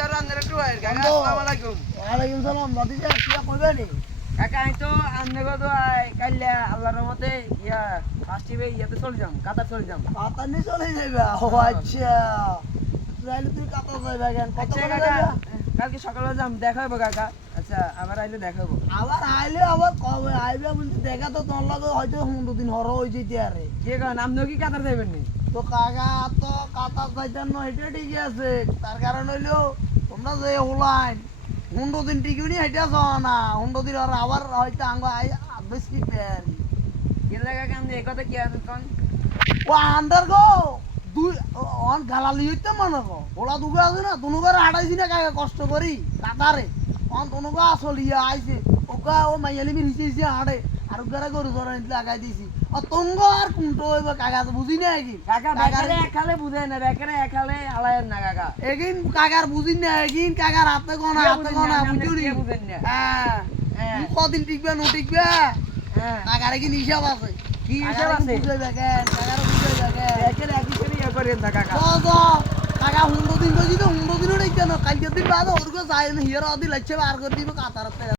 চার আন্দার একটু হয় কাকা আসসালামু আলাইকুম ওয়ালাইকুম সালাম বাদিজা কি কইবে নি কাকা আমি তো আন্নে গো তো কাইলা আল্লাহর রহমতে ইয়া ফার্স্ট টিভে ইয়াতে চলে যাম কাতার চলে যাম কাতার নি চলে যাইবা ও আচ্ছা তাইলে তুই কাতার যাইবা কেন কত আচ্ছা করে কাকা যাইবা কালকে সকালে যাম দেখা হবে কাকা আচ্ছা আবার আইলে দেখা হবে আবার আইলে আবার কবে আইবে বলতে দেখা তো তোর লাগে হয়তো 15 দিন হর হই যেতে আরে কে কন আপনিও কি কাতার যাবেন নি তো কাকা তো কাতার যাইতাম না এটা ঠিক আছে তার কারণ হইলো তোমরা যে হলাইন 15 দিন টিকিনি এটা যাও না 15 দিন আর আবার হয়তো আঙ্গ আই বেশি পেয়ার গেলে কাকা আপনি এই কথা কি আছেন কোন ও আন্ডার গো দুই অন গালালি হইতে মনে গো ওলা দুগা আছে না দুনুগারে হাঁটাইছি না কাকা কষ্ট করি কাতারে অন দুনুগা আসলিয়া আইছে ওকা ও মাইয়ালি মি হিসেছে হাঁটে আর ওগারে গরু ধরে নিতে লাগাই দিছি ও তঙ্গ আর কুন্টো হইব কাকা বুঝি না কি কাকা বেকারে একালে বুঝায় না বেকারে একালে আলায়েন না কাকা এগিন কাকার বুঝি না এগিন কাকার হাতে গনা বুঝুরি বুঝেন না হ্যাঁ হ্যাঁ কদিন টিকবে নো টিকবে হ্যাঁ কাকারে কি হিসাব আছে কি হিসাব আছে বুঝাই দেখেন কাকারে বুঝাই দেখেন একের একই সাথে ইয়ে করেন না কাকা কাকা 15 দিন কইছি তো 15 দিনও রেখে না কালকের দিন বাদ ওরকে যাই না হিয়ার আদি লাগছে বার করে দিব কাতারতে